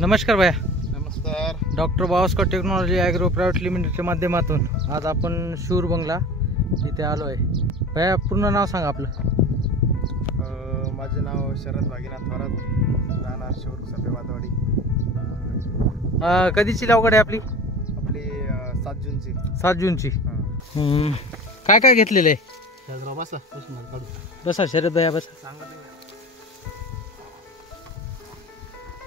नमस्कार भैया. नमस्कार. Doctor Bawaskar technology agro private लिमिटेडच्या माध्यमातून आज आपण शूर बंगला इथे आलो आहे. भैया पूर्ण नाव सांगा आपलं. माझे नाव शरद भागीनाथ थोरात, राहणार शूर सफेवादवाडी. कधीची लागवड आहे आपली? 7 जूनची. 7 जूनची. काय काय घेतलेलं आहे? बसा शरद भैया बसा.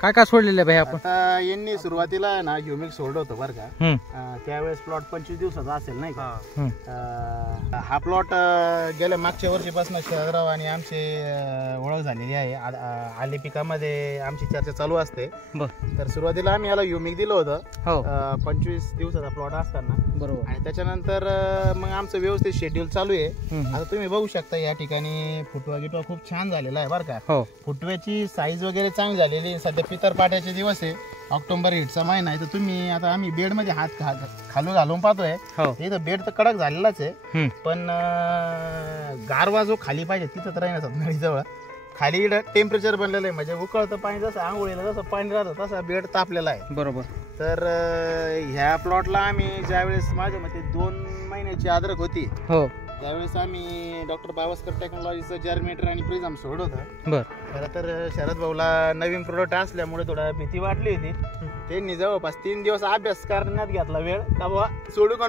काय काय सोडलेलं आहे भैया आपण? आता यांनी सुरुवातीला ना ह्युमिक सोडलं होतं बरं का. त्यावेळेस प्लॉट 25 दिवसाचा असेल नाही का. हा प्लॉट गेल्या मागच्या वर्षीपासून शरदराव आणि आमची ओळख झालेली आहे. आले पिकामध्ये आमची चर्चा चालू असते. तर सुरुवातीला आम्ही याला ह्युमिक दिलं होतं 25 दिवसाचा प्लॉट असताना. बरोबर. आणि त्याच्यानंतर मग आमचं व्यवस्थित शेड्यूल चालू आहे. आता तुम्ही बघू शकता या ठिकाणी फुटवा गिटवा खूप छान झालेला आहे बरं का. फुटव्याची साईज वगैरे चांगली झालेली आहे. सध्या पितर पाट्याचे दिवस आहे, ऑक्टोबर हिटचा महिना आहे. तर तुम्ही आता आम्ही बेड मध्ये हात खालून घालून पाहतोय. इथं बेड तर कडक झालेलाच आहे, पण गारवा जो खाली पाहिजे तिथं तर राहण्याचा नळीजवळ खाली टेम्परेचर बनलेलं आहे. म्हणजे उकळतं पाणी जसं आंघोळीला जसं पाणी राहतं तसा बेड तापलेला आहे. बरोबर. तर ह्या प्लॉटला आम्ही ज्यावेळेस माझ्या मते 2 महिन्याची अद्रक होती त्यावेळेस आम्ही डॉक्टर बावस्कर टेक्नॉलॉजीचं जर्मिनेटर आणि प्रिझम सोडलं होतं. खरं तर शरद भाऊला नवीन प्रोडक्ट असल्यामुळे थोडा भीती वाटली होती. त्यांनी जवळपास 3 दिवस अभ्यास करण्यात घेतला वेळ का बाबा सोडू का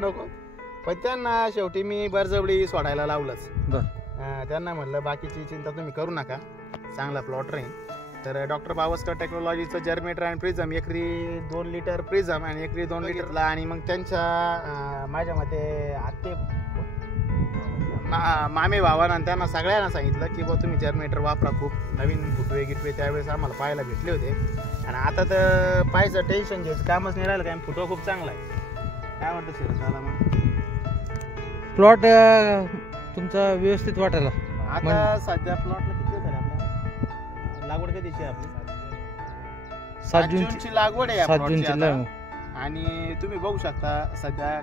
नको. पण त्यांना शेवटी मी बरजबडी सोडायला लावलंच. त्यांना म्हटलं बाकीची चिंता तुम्ही करू नका, चांगला प्लॉट राहील. तर डॉक्टर बावस्कर टेक्नॉलॉजीचं जर्मिनेटर आणि प्रिझम एकरी 2 लिटर प्रिझम आणि एकरी 2 लिटरला. आणि मग त्यांच्या माझ्या मते आत्ते मामे भावांना त्यांना सगळ्यांना सांगितलं की बा तुम्ही जर्मिनेटर वापरा. खूप नवीन फुटवे गिटवे त्यावेळेस आम्हाला पाहायला भेटले होते. आणि आता तर पाहायचं टेन्शन घ्यायचं कामच नाही राहिलं, काय फुटवा खूप चांगला आहे. काय वाटतं सर त्याला? मग प्लॉट तुमचा व्यवस्थित वाटायला आता सध्या प्लॉटला किती दिवस झाले आपल्या? लागवड कधीची आहे आपली? 7 जूनची लागवड आहे. 7 जूनची. आणि तुम्ही बघू शकता सध्या